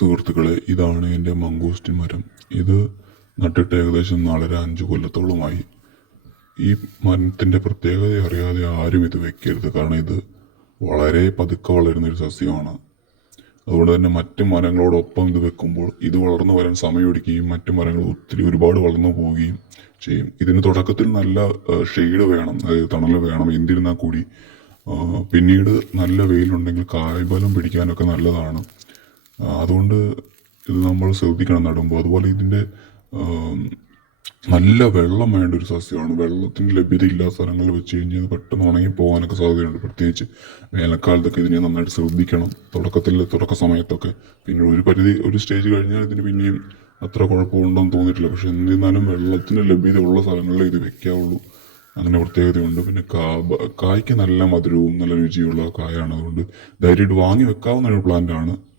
സുഹൃത്തുക്കളെ ഇതാണ് എന്റെ മംഗോസ്റ്റിൻ മരം. ഇത് നട്ടിട്ട് ഏകദേശം നാലര അഞ്ച് കൊല്ലത്തോളമായി. ഈ മരത്തിന്റെ പ്രത്യേകത അറിയാതെ ആരും ഇത് വെക്കരുത്. കാരണം ഇത് വളരെ പതുക്കെ വളരുന്ന ഒരു സസ്യമാണ്. അതുകൊണ്ട് തന്നെ മറ്റു മരങ്ങളോടൊപ്പം ഇത് വെക്കുമ്പോൾ ഇത് വളർന്നു വരാൻ സമയമെടുക്കുകയും മറ്റു മരങ്ങൾ ഒത്തിരി ഒരുപാട് വളർന്നു പോവുകയും ചെയ്യും. ഇതിന് തുടക്കത്തിൽ നല്ല ഷെയ്ഡ് വേണം. അതായത് തണൽ വേണം. എന്തിരുന്നാൽ കൂടി പിന്നീട് നല്ല വെയിലുണ്ടെങ്കിൽ കായ്ബലം പിടിക്കാനൊക്കെ നല്ലതാണ്. അതുകൊണ്ട് ഇത് നമ്മൾ ശ്രദ്ധിക്കണം നടുമ്പോൾ അതുപോലെ ഇതിന്റെ നല്ല വെള്ളം വേണ്ട ഒരു സസ്യമാണ്. വെള്ളത്തിന് ലഭ്യത ഇല്ലാത്ത സ്ഥലങ്ങളിൽ വെച്ച് കഴിഞ്ഞാൽ പെട്ടെന്ന് ഉണങ്ങി പോകാനൊക്കെ സാധ്യതയുണ്ട്. പ്രത്യേകിച്ച് വേനൽക്കാലത്തൊക്കെ ഇതിനെ നന്നായിട്ട് ശ്രദ്ധിക്കണം. തുടക്കത്തിൽ തുടക്ക സമയത്തൊക്കെ. പിന്നെ ഒരു പരിധി ഒരു സ്റ്റേജ് കഴിഞ്ഞാൽ ഇതിന് പിന്നെയും അത്ര കുഴപ്പമുണ്ടെന്ന് തോന്നിയിട്ടില്ല. പക്ഷെ എന്നിരുന്നാലും വെള്ളത്തിന് ലഭ്യത ഉള്ള സ്ഥലങ്ങളിൽ ഇത് വെക്കാവുള്ളൂ. അങ്ങനെ പ്രത്യേകതയുണ്ട്. പിന്നെ കാ കായ്ക്ക് നല്ല മധുരവും നല്ല രുചിയുള്ള കായാണ്. അതുകൊണ്ട് ധൈര്യമായിട്ട് വാങ്ങി വെക്കാവുന്ന ഒരു പ്ലാന്റ് ആണ്.